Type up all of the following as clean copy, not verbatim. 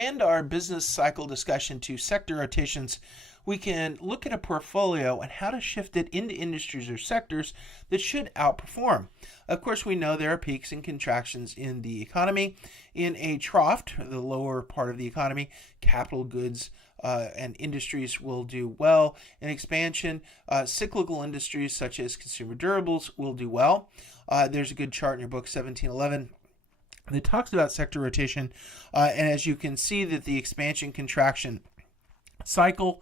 And our business cycle discussion to sector rotations, we can look at a portfolio and how to shift it into industries or sectors that should outperform. Of course, we know there are peaks and contractions in the economy. In a trough, the lower part of the economy, capital goods and industries will do well. In expansion, cyclical industries such as consumer durables will do well. There's a good chart in your book, 1711, that talks about sector rotation. And as you can see, that the expansion contraction cycle,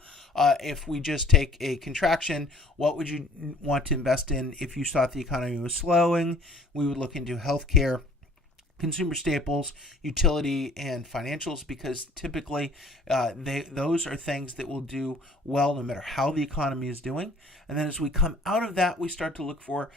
if we just take a contraction, what would you want to invest in if you thought the economy was slowing? We would look into healthcare, consumer staples, utility, and financials, because typically those are things that will do well no matter how the economy is doing. And then as we come out of that, we start to look for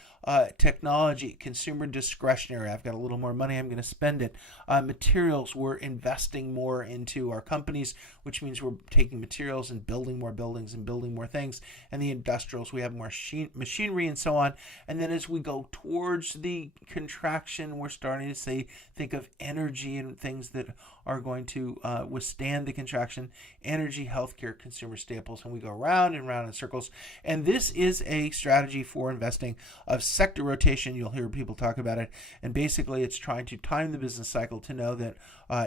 technology, consumer discretionary. I've got a little more money, I'm going to spend it. Materials, we're investing more into our companies, which means we're taking materials and building more buildings and building more things. And the industrials, we have more machinery and so on. And then as we go towards the contraction, we're starting to think of energy and things that are going to withstand the contraction: energy, healthcare, consumer staples, and we go round and round in circles. And this is a strategy for investing of sector rotation. You'll hear people talk about it, and basically it's trying to time the business cycle to know that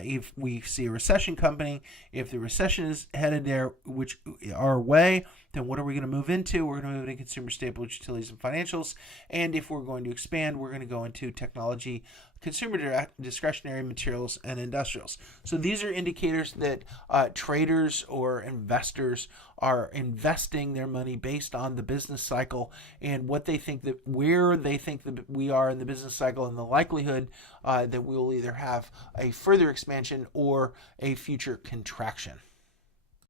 if we see a recession coming, if the recession is headed there, which our way, then what are we going to move into? We're going to move into consumer staples, utilities, and financials. And if we're going to expand, we're going to go into technology, consumer discretionary, materials, and industrials. So these are indicators that traders or investors are investing their money based on the business cycle and what they think, that where they think that we are in the business cycle, and the likelihood that we will either have a further expansion or a future contraction.